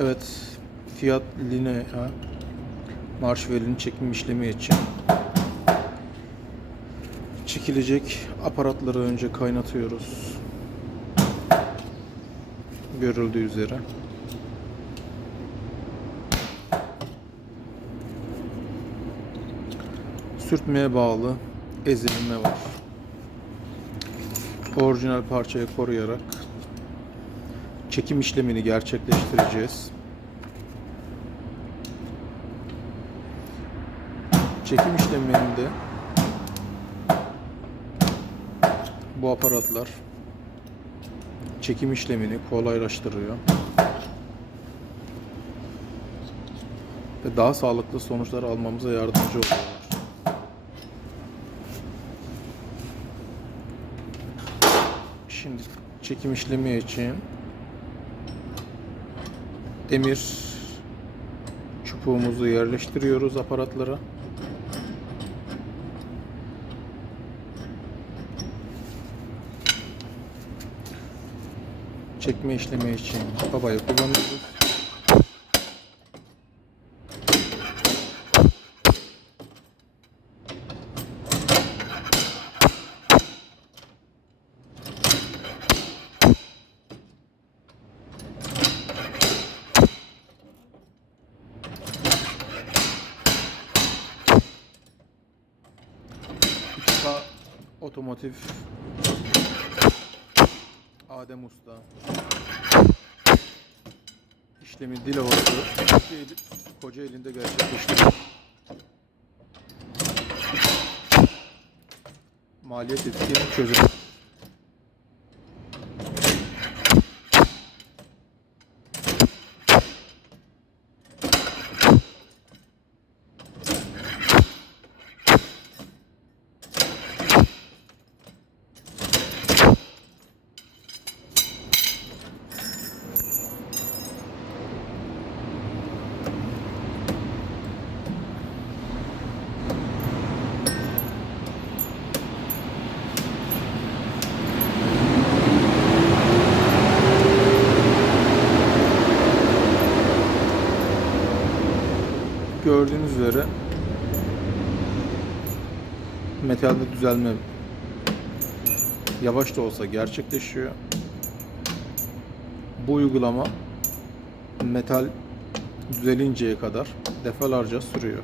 Evet, Fiat Linea marş velinin çekim işlemi için çekilecek aparatları önce kaynatıyoruz. Görüldüğü üzere. Sürtmeye bağlı ezilme var. Orijinal parçayı koruyarak çekim işlemini gerçekleştireceğiz. Çekim işleminde bu aparatlar çekim işlemini kolaylaştırıyor. Ve daha sağlıklı sonuçlar almamıza yardımcı oluyorlar. Şimdi çekim işlemi için demir çubuğumuzu yerleştiriyoruz aparatlara. Çekme işlemi için babayı kullanıyoruz. İKA Otomotiv Adem Usta işlemi dil havası Kocaeli, Kocaeli'nde gerçekleştiriyor. Maliyet etkin çözüm. Gördüğünüz üzere metalde düzelme yavaş da olsa gerçekleşiyor. Bu uygulama metal düzelinceye kadar defalarca sürüyor.